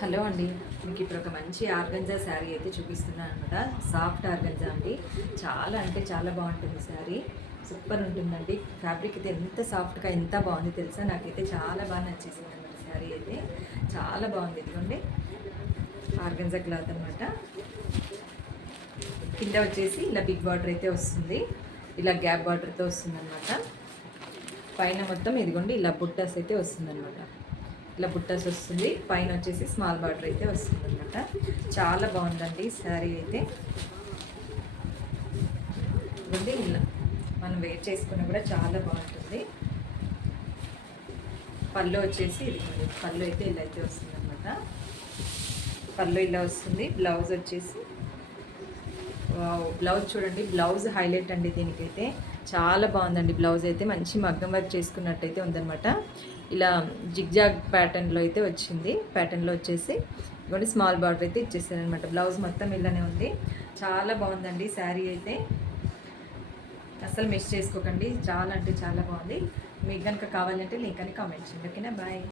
Hello అండి. మీకు ఇప్పుడు ఒక మంచి ఆర్గంజా శారీ అయితే చూపిస్తున్నాను అనమాట. సాఫ్ట్ ఆర్గంజా అండి. చాలా అంటే చాలా బాగుంటుంది శారీ. సూపర్ ఉంటుందండి. ఫ్యాబ్రిక్ అయితే ఎంత సాఫ్ట్గా ఎంత బాగుంది తెలుసా. నాకైతే చాలా బాగా నచ్చేసింది అనమాట శారీ అయితే. చాలా బాగుంది. ఇదిగోండి ఆర్గంజా క్లాత్ అనమాట. కింద వచ్చేసి ఇలా బిగ్ బార్డర్ అయితే వస్తుంది. ఇలా గ్యాప్ బార్డర్తో వస్తుంది అనమాట. పైన మొత్తం ఇదిగోండి ఇలా బుట్టాస్ అయితే వస్తుంది అనమాట. ఇలా బుట్టాస్ వస్తుంది. పైన వచ్చేసి స్మాల్ బార్డర్ అయితే వస్తుంది అనమాట. చాలా బాగుందండి శారీ అయితే. ఇదిగోండి ఇలా మనం వెయిట్ చేసుకున్నా కూడా చాలా బాగుంటుంది. పళ్ళు వచ్చేసి ఇదిగోండి పళ్ళు అయితే ఇలా అయితే వస్తుంది అనమాట. పళ్ళు ఇలా వస్తుంది. బ్లౌజ్ వచ్చేసి బ్లౌజ్ చూడండి. బ్లౌజ్ హైలైట్ అండి దీనికైతే. చాలా బాగుందండి బ్లౌజ్ అయితే. మంచి మగ్గం వర్క్ చేసుకున్నట్టయితే ఉందన్నమాట. ఇలా జిగ్జాగ్ ప్యాటర్న్లో అయితే వచ్చింది. ప్యాటర్న్లో వచ్చేసి ఇదిగోండి స్మాల్ బార్డర్ అయితే ఇచ్చేసారనమాట. బ్లౌజ్ మొత్తం ఇలానే ఉంది. చాలా బాగుందండి శారీ అయితే. అసలు మిస్ చేసుకోకండి. చాలా అంటే చాలా బాగుంది. మీకు కనుక కావాలంటే లింక్ అని కామెంట్ చేయండి. ఓకేనా? బాయ్.